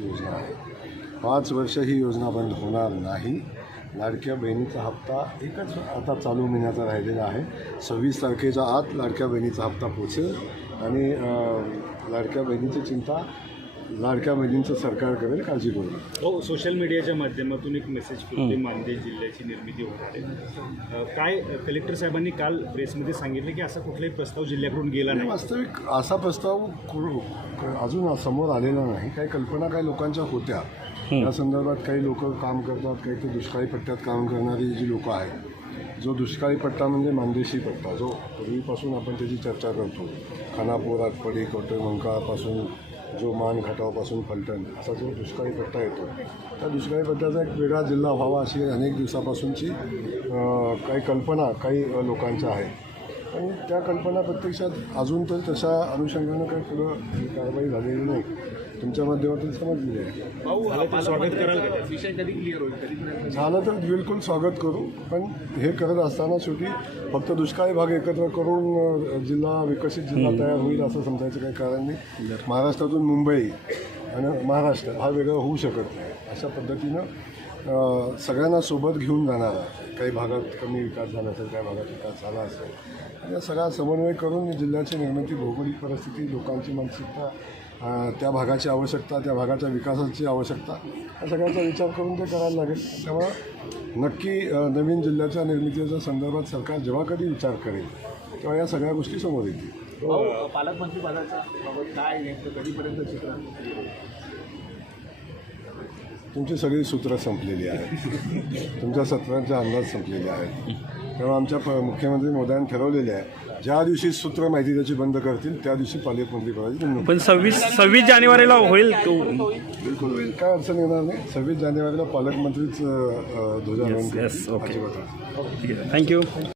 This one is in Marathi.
योजना आहे. पाच वर्ष ही योजना बंद होणार नाही. लाडक्या बहिणीचा हप्ता एकच आता चालू महिन्याचा राहिलेला आहे. सव्वीस तारखेच्या आत लाडक्या बहिणीचा हप्ता पोचेल. आणि लाडक्या बहिणीची चिंता लाडक्या बहिणींचं सरकार करेल काळजी करू नका. हो सोशल मीडियाच्या माध्यमातून एक मेसेज कुठली मानदेश जिल्ह्याची निर्मिती होणार आहे. अ, काय अ, कलेक्टर साहेबांनी काल प्रेसमध्ये सांगितलं की असा कुठलाही प्रस्ताव जिल्ह्याकडून गेला नाही वास्तविक असा प्रस्ताव कु- अजून समोर आलेला नाही. काही कल्पना काही लोकांच्या होत्या. या संदर्भात काही लोक काम करतात काही ते दुष्काळी पट्ट्यात काम करणारी जी लोक आहेत जो दुष्काळी पट्टा म्हणजे मानदेशी पट्टा जो पूर्वीपासून आपण त्याची चर्चा करतो. खानापूर आटपडी कोटेमंकाळपासून जो मान खटावापासून फलटण असा जो दुष्काळी पट्टा येतो त्या दुष्काळी पट्ट्याचा एक वेगळा जिल्हा व्हावा अशी अनेक दिवसापासूनची काही कल्पना काही लोकांच्या आहेत. आणि त्या कल्पना प्रत्यक्षात अजून तर तशा अनुषंगानं काही पुढं कारवाई झालेली नाही. तुमच्या माध्यमातून समजलेली आहे. झालं तर स्वागत कराल झालं तर बिलकुल स्वागत करू पण हे करत असताना शेवटी फक्त दुष्काळी भाग एकत्र करून जिल्हा विकसित जिल्हा तयार होईल असं समजायचं काही कारण नाही. महाराष्ट्रातून मुंबई आणि महाराष्ट्र हा वेगळा होऊ शकत नाही अशा पद्धतीनं सगळ्यांना सोबत घेऊन जाणारा काही भागात कमी विकास झाला असेल काही भागात विकास झाला असेल. या सगळा समन्वय करून जिल्ह्याची निर्मिती भौगोलिक परिस्थिती लोकांची मानसिकता त्या भागाची आवश्यकता त्या भागाच्या विकासाची आवश्यकता या सगळ्याचा विचार करून ते करायला लागेल. त्यामुळं नक्की नवीन जिल्ह्याच्या निर्मितीच्या संदर्भात सरकार जेव्हा कधी विचार करेल तेव्हा या सगळ्या गोष्टी समोर येतील. पालकमंत्री पदाचा काय नेमकं कधीपर्यंत चित्र? तुमची सगळी सूत्रं संपलेली आहेत. तुमच्या सत्रांचे अंदाज संपलेले आहेत. तेव्हा आमच्या प मुख्यमंत्री मोदयांनी ठरवलेले आहे ज्या दिवशी सूत्र माहिती त्याची बंद करतील त्या दिवशी पालकमंत्री पदाची नेमणूक पण सव्वीस सव्वीस जानेवारीला होईल तो. बिलकुल होईल. काय अडचण येणार नाही. सव्वीस जानेवारीला पालकमंत्रीच ध्वजारोहण. अजिबात. थँक्यू